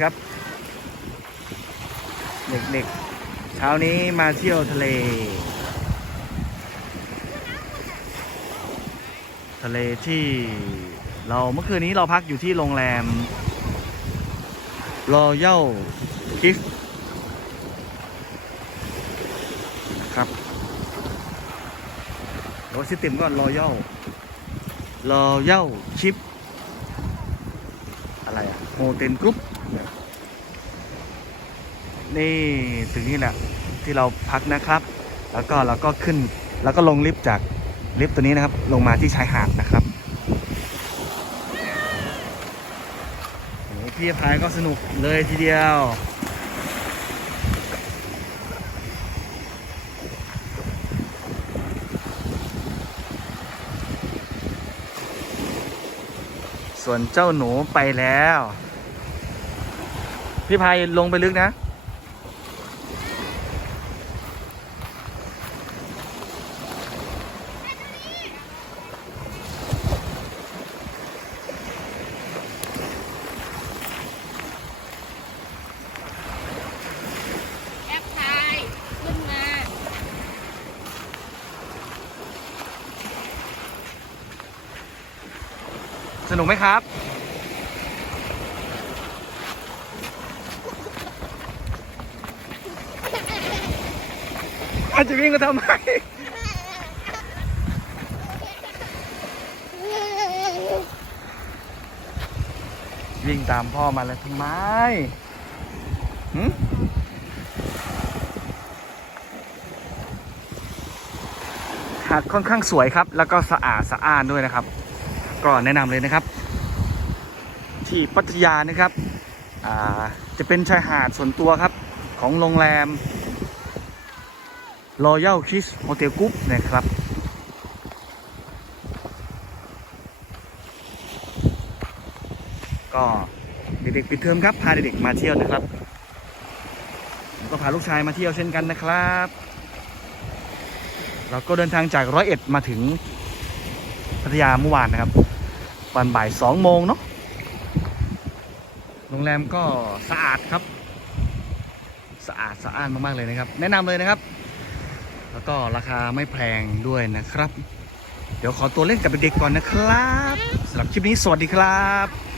ครับ เด็กๆ เช้านี้มาเที่ยวทะเล ทะเลที่เราเมื่อคืนนี้เราพักอยู่ที่โรงแรมรอยัลกิฟครับรถซิติมก็รอยัลรอยัลชิป อะไรอะโมเทนกรุ๊ปนี่ถึงนี่แหละที่เราพักนะครับ แล้วก็เราก็ขึ้นแล้วก็ลงลิฟต์จากลิฟต์ตัวนี้นะครับ ลงมาที่ชายหาดนะครับโอ้พี่พายก็สนุกเลยทีเดียว ส่วนเจ้าหนูไปแล้ว พี่พายลงไปลึกนะ แอปพลายขึ้นมา สนุกไหมครับ อาจจะวิ่งก็ทำไมวิ่งตามพ่อมาแล้วทำไมหึหาดค่อนข้างสวยครับ แล้วก็สะอาดสะอ้านด้วยนะครับ ก็แนะนำเลยนะครับ ที่พัทยานะครับจะเป็นชายหาดส่วนตัวครับของโรงแรม Royal Kiss Hotel Group นะครับ ก็เด็กๆปิดเทอมครับ พาเด็กๆมาเที่ยวนะครับก็พาลูกชายมาเที่ยวเช่นกันนะครับ เราก็เดินทางจากร้อยเอ็ดมาถึงพัทยาเมื่อวานนะครับ วันบ่ายสองโมงเนาะโรงแรมก็สะอาดครับ สะอาดสะอ้านมากๆเลยนะครับ แนะนำเลยนะครับ แล้วก็ราคาไม่แพงด้วยนะครับ เดี๋ยวขอตัวเล่นกับเด็กๆก่อนนะครับสำหรับคลิปนี้สวัสดีครับ